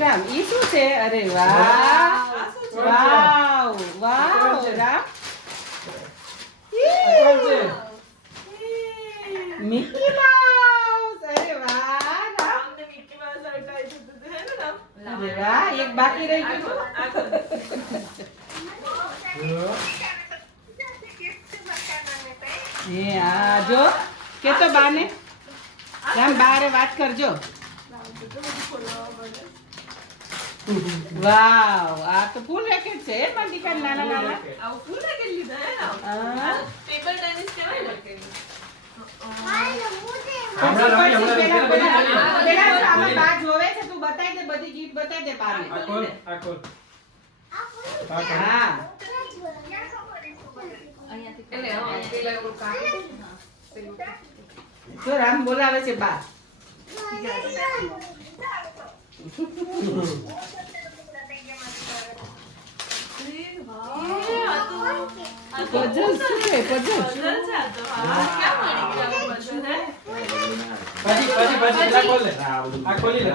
રામ ઈ શું છે? અરે વાહ વાવ વાવ રામ મિકી માઉસ. અરે વાહ રામ અરે વાહ એક બાકી રહી ગયું. એ હા જો કે તો બાને રામ બારે વાત કરજો. વાવ આ તો ફૂલ રેકેટ છે મારી દીકરા નાના નાના. આવું ફૂલ રેકેટ લીધા હે ના હા ટેબલ ટેનિસ કહેવાય ને કે જોવે છે તું બતાઈ દે બધી ગીત બતાઈ દે બાને. હા એટલે હા પેલા એવું કાઢી જો રામ બોલાવે છે બા. પજલ શું છે પજલ? પછી ખોલી લે.